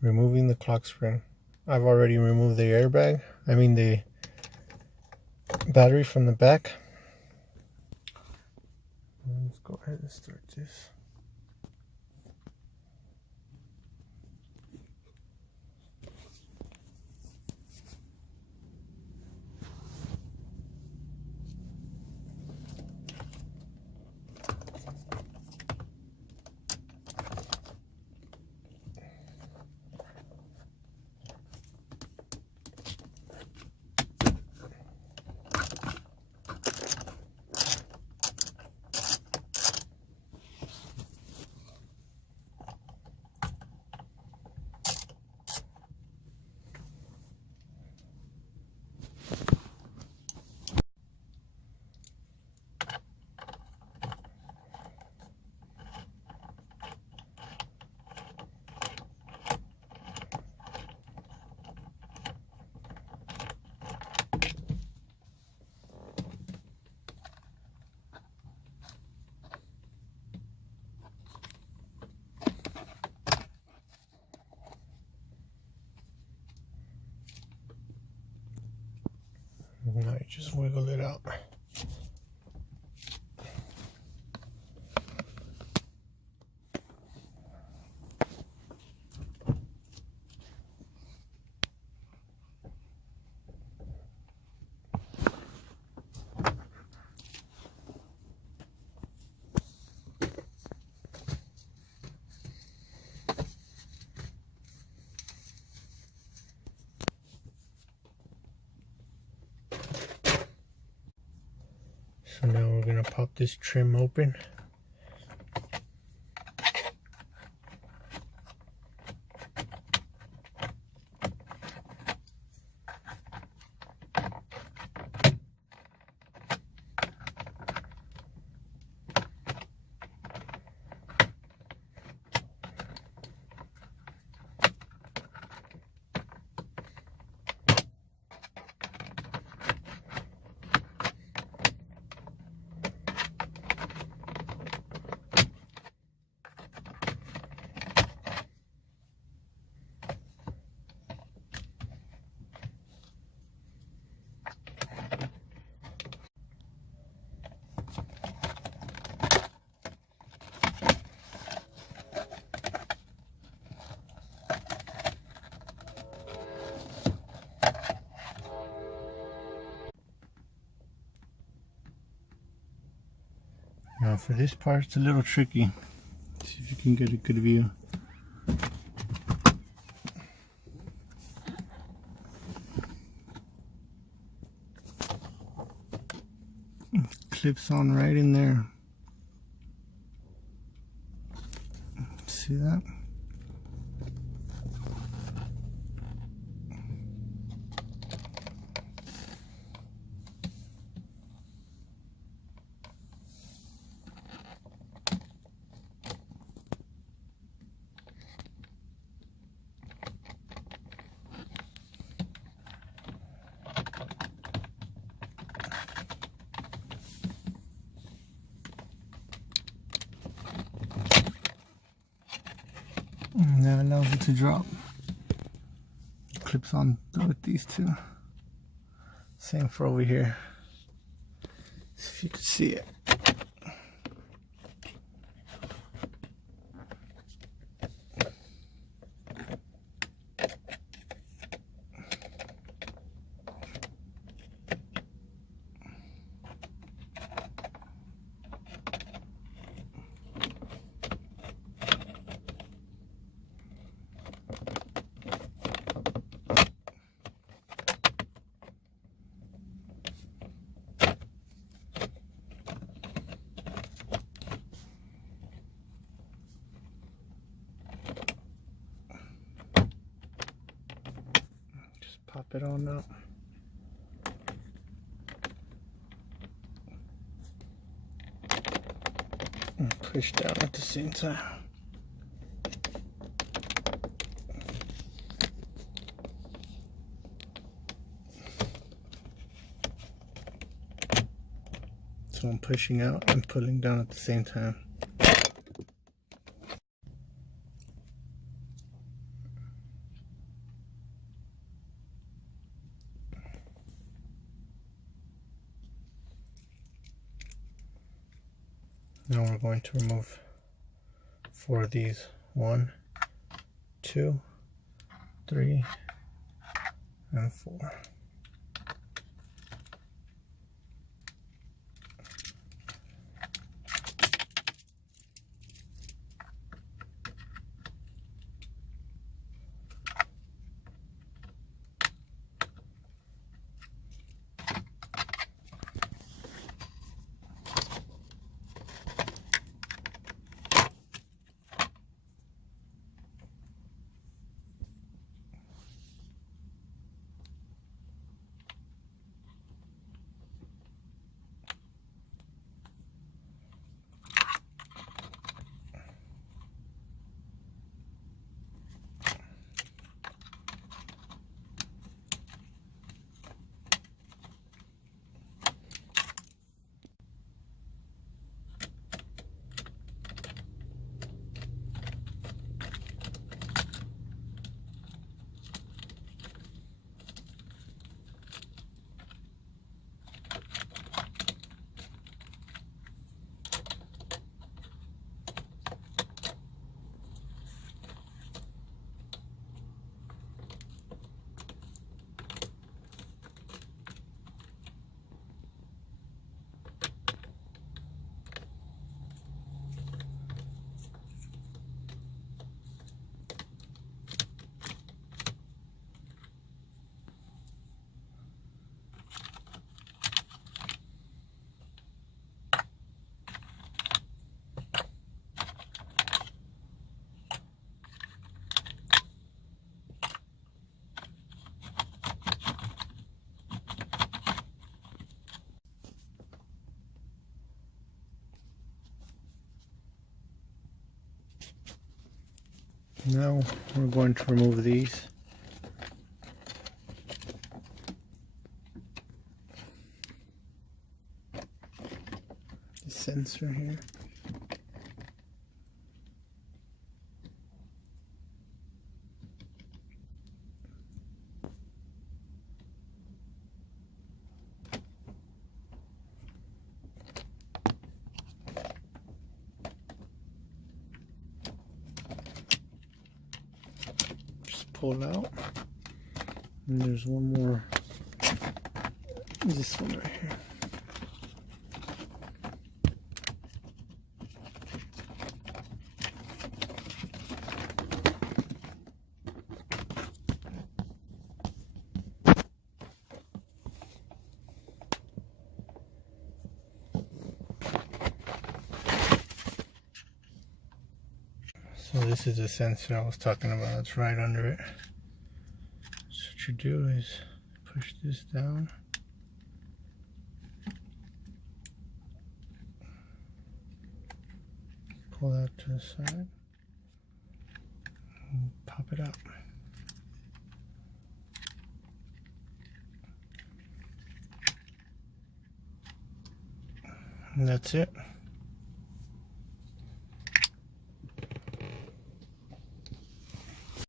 removing the clock spring. I've already removed the airbag, the battery from the back. Let's go ahead and start this. Now you just wiggle it out. So now we're going to pop this trim open. Now for this part, it's a little tricky. See if you can get a good view. It clips on right in there. See that? And that allows it to drop. Clips on with these two. Same for over here. See if you can see it. Pop it on up. And push down at the same time. So I'm pushing out and pulling down at the same time. Now we're going to remove 4 of these. 1, 2, 3, and 4. Now we're going to remove these. The sensor here. Pull out, and there's one more, this one right here. So this is the sensor I was talking about. It's right under it. So what you do is push this down. Pull that to the side. And pop it out. And that's it.